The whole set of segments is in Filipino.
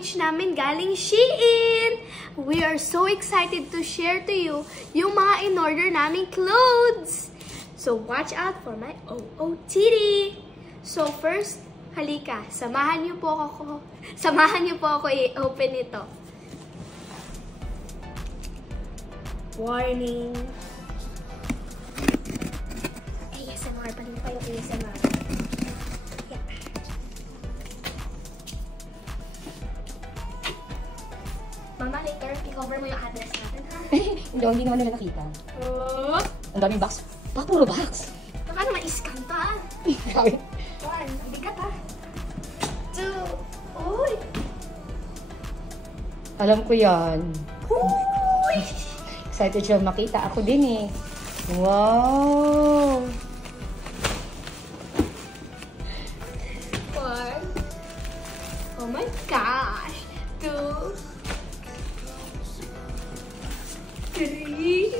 package namin galing Shein. We are so excited to share to you yung mga in-order naming clothes. So, watch out for my OOTD. So, first, halika. Samahan niyo po ako i-open ito. Warning. ASMR pa rin pa yung ASMR. Yeah. Mama, later, i-cover mo yung address natin, ha? Hindi naman nila nakita. Oh! Ang daming box. Puro box. Baka naman iscam to, ha? Grabe. 1, bigat, ha? 2, uy! Alam ko yan. Uy! Excited siya makita. Ako din eh. Wow! 1. Oh my gosh! 2, 3,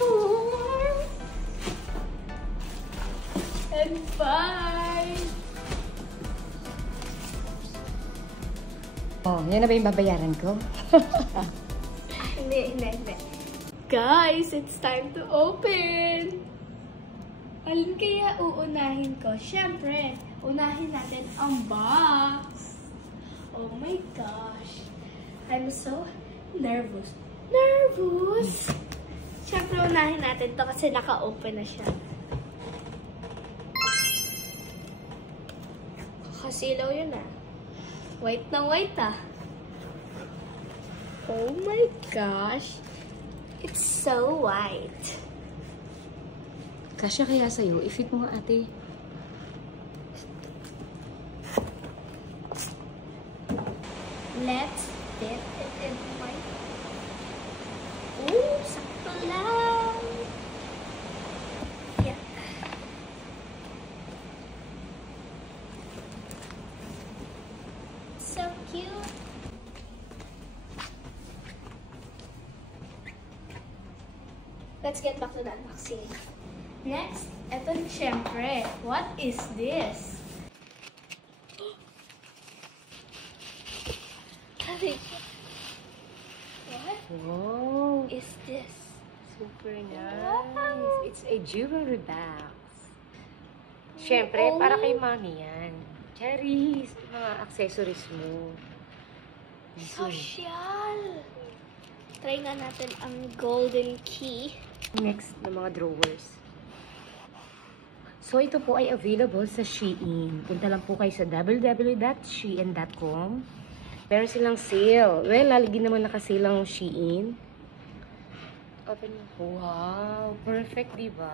4, and 5. Oh, yan na ba yung babayaran ko? Hindi. Guys, it's time to open! Alin kaya uunahin ko? Siyempre, unahin natin ang box. Oh my gosh. I'm so nervous. Siyempre, unahin natin to kasi naka-open na siya. Kakasilaw yun ah. White na white ah. Oh my gosh. It's so white. Kasya kaya sa'yo? I-fit mo nga ate. Let's fit it in my... Ooh, sakto lang. Yeah. So cute. Let's get back to the unboxing. Next, eto syempre. What is this? What Wow! is this? Super nice. Wow. It's a jewelry box. Siyempre, para kay mami yan. Cherries, mga accessories mo. Social! Try nga natin ang golden key. Next, ng mga drawers. So, ito po ay available sa Shein. Punta lang po kayo sa www.shein.com. Meron silang sale. Well, lalagyan naman nakasale ang Shein. Open mo. Wow! Perfect, diba?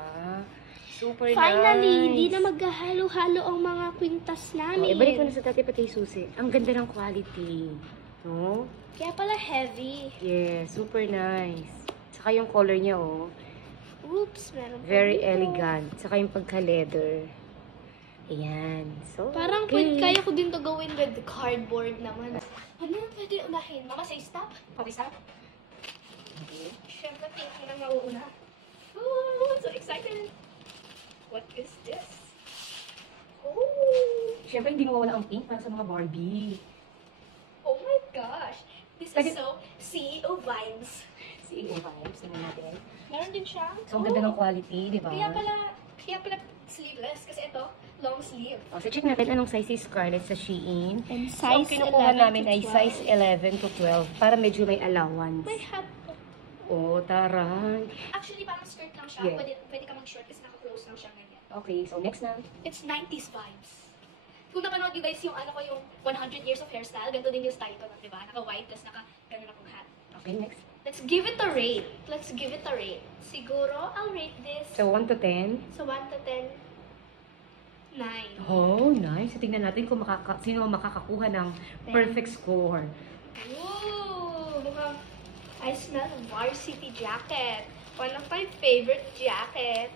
Super Finally, nice. hindi na maghahalo-halo ang mga kwintas namin. Ibalik ko na sa dati pati susi. Ang ganda ng quality. No? Kaya pala heavy. Yeah, super nice. Saka yung color niya, oh. Oops, meron pa Very dito. elegant. Saka yung pagka-leather. Ayan. So, Parang okay. kaya ko din to gawin with cardboard naman. Ano yung pwede unahin? Mama, say stop. Okay, stop. Okay. Siyempre, pink na lang mauuna. Oh, so excited. What is this? Oh, Siyempre, hindi mawawala ang pink para sa mga Barbie. oh my gosh. This Pwede- is so CEO vibes. CEO vibes. Tingnan natin. Meron din siya. So, ang ganda ng quality, di ba? Kaya pala sleeveless kasi ito, long sleeve. Oh, so, check natin anong size si Scarlett sa Shein. And So, ang kinukuha 11 namin to ay 12. size 11 to 12 para medyo may allowance. May hat po. Oh, taray. Actually, parang skirt lang siya. Yeah. Pwede ka mag-short kasi naka-close lang siya ganyan. Okay, so next na. It's 90s vibes. Kung napanood nyo guys yung yung 100 years of hairstyle, ganito din yung style ko, diba? Naka-white, tapos naka-ganun akong hat. Okay, next. Let's give it a rate. Siguro, I'll rate this. So, 1 to 10. So, 1 to 10, 9. Oh, nice. So, tingnan natin kung sino ang makakakuha ng perfect score. Ooh! I smell varsity jacket. One of my favorite jacket.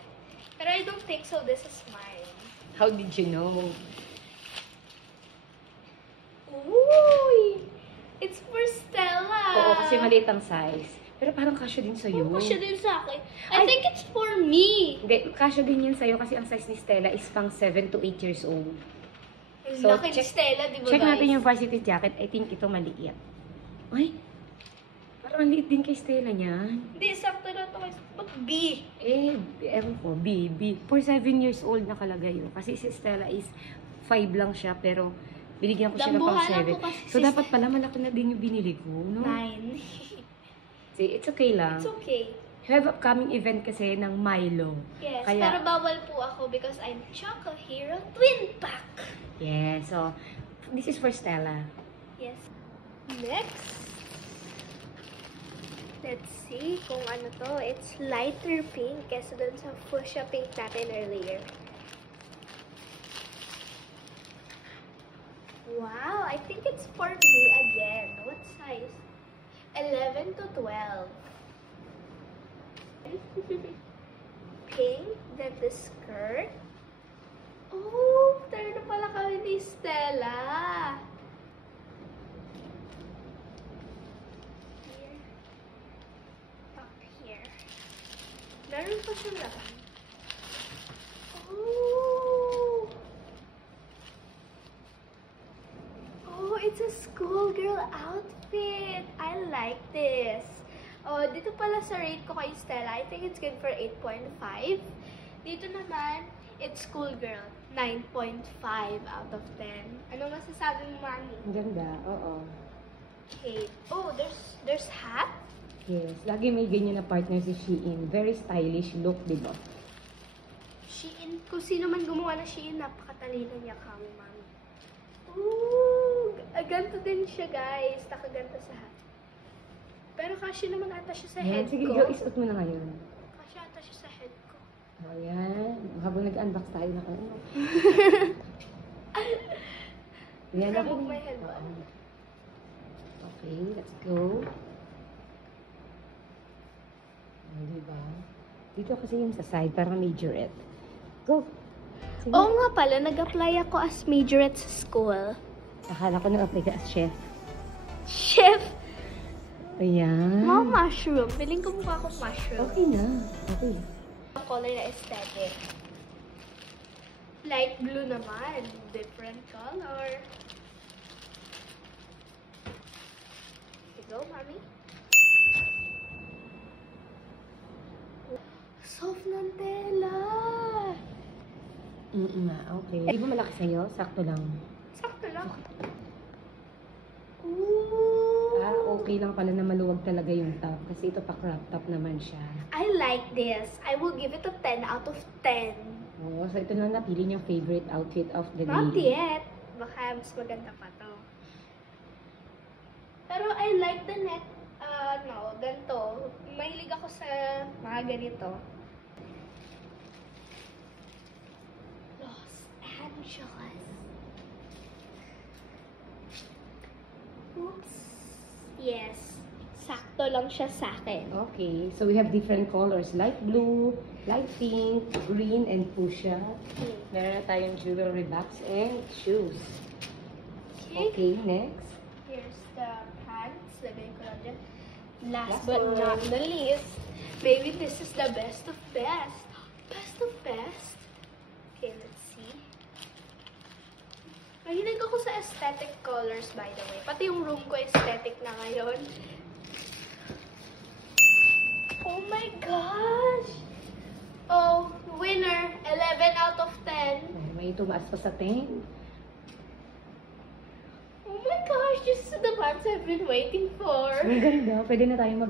But I don't think so. This is mine. How did you know? Ooh! It's for Stella. Oo, kasi maliit ang size. Pero parang kasya din sa'yo. Oh, kasya din sa akin. I Ay. think it's for me. Hindi, kasya din yan sa'yo kasi ang size ni Stella is pang 7 to 8 years old. So, Laki ni Stella, di ba check guys? natin yung varsity jacket. I think ito maliit. Ay, parang liit din kay Stella niyan. Hindi, sakto na ito guys. Ba't B? Eh, ewan ko, baby. For 7 years old nakalagay yun. Kasi si Stella is 5 lang siya, pero binigyan ko siya ng pang Dambuhalan 7. ko kasi So, dapat pala malaki na din yung binili ko, no? 9. See, it's okay lang. It's okay. We have upcoming event kasi ng Milo. Yes, Kaya, pero bawal po ako because I'm Choco Hero Twin Pack. yeah, so, this is for Stella. Yes. Next, let's see kung ano to. It's lighter pink kesa dun sa fuchsia pink natin earlier. Wow, I think it's for me again. What size? 11 to 12. Pink, then the skirt. Oh, tayo na pala kami ni Stella. Here. Up here. Meron pa siyang laban. Oh! Oh, it's a schoolgirl outfit. I like this. Oh, dito pala sa rate ko kay Stella, I think it's good for 8.5. Dito naman, it's schoolgirl, 9.5 out of 10. Ano masasabi mo, Mami? Ang ganda, oo. Okay. Oh, there's hat? Yes, lagi may ganyan na partner si Shein. Very stylish look, di ba? Shein. Kung sino man gumawa ng Shein, napakatalino niya kami, Mami. Ooh! Ganto din siya, guys. Nakaganto sa hat. Pero kasya naman ata siya sa head Sige, ko. go, isuot mo na ngayon. Kasya ata siya sa head ko. Ayan. Habang nag-unbox tayo na kayo. Ayan, Remove my headband. Okay, let's go. Diba? Dito kasi yung sa side, parang majorette. Go! Sige. Oo nga pala, nag-apply ako as majorette sa school. Akala ko nag-apply ka as chef. Chef! Ayan. Mga mushroom. Piling ko mukha akong mushroom. Okay na. Okay. Ang color na aesthetic. Light blue naman. Different color. Here you go, Mami. Soft ng tela. Okay. Di ba malaki sa'yo? Sakto lang. Sakto lang. Ooh. Okay lang pala na maluwag talaga yung top. Kasi ito pa crop top naman siya. I like this. I will give it a 10 out of 10. Oo, so ito na napili niyang favorite outfit of the Not day. yet. Baka mas maganda pa to. Pero I like the neck. Ganito. Mahilig ako sa mga ganito. Los Angeles. Oops. Yes. Sakto lang siya sa akin. Okay, so we have different colors. Light blue, light pink, green, and fuchsia. Meron na tayong jewelry bags and shoes. Okay, next. Here's the pants. Lagay ko lang dyan. Last Last but one. not the least, maybe this is the best of best. Best of best. Okay, let's see. Mahilig ako sa aesthetic colors, by the way. Pati yung room ko aesthetic na ngayon. Oh my gosh! Oh, winner! 11 out of 10. May tumaas pa sa 10. Oh my gosh, this is the pants I've been waiting for. Ang ganda. Pwede na tayo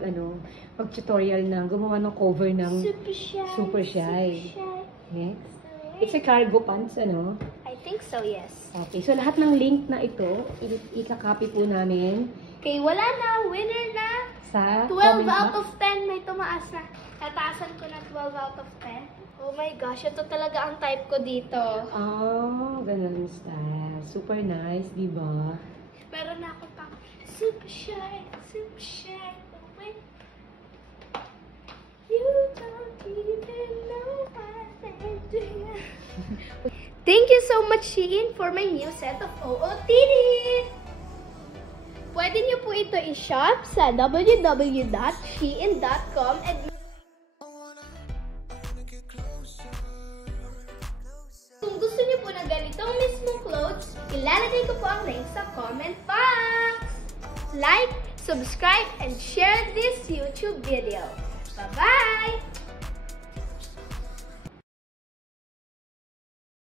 mag-tutorial na gumawa ng cover ng Super shy. Super Shy. Super shy. Next. It's a cargo pants, ano? I think so, yes. Okay, so lahat ng link na ito, ikakopy po namin Okay, wala na. Winner na. sa 12 comment out box. of 10. May tumaas na. Nataasan ko na 12 out of 10. Oh my gosh, ito talaga ang type ko dito. Oh, ganun style. Super nice, di ba? Meron na ako pang super shy, super shy. Oh my. You don't even know what I'm doing. Thank you so much, Shein, for my new set of OOTD. Pwede niyo po ito i-shop sa www.shein.com and kung gusto niyo po na ganitong mismong clothes, Ilalagay ko po ang link sa comment box. Like, subscribe, and share this YouTube video. Bye-bye!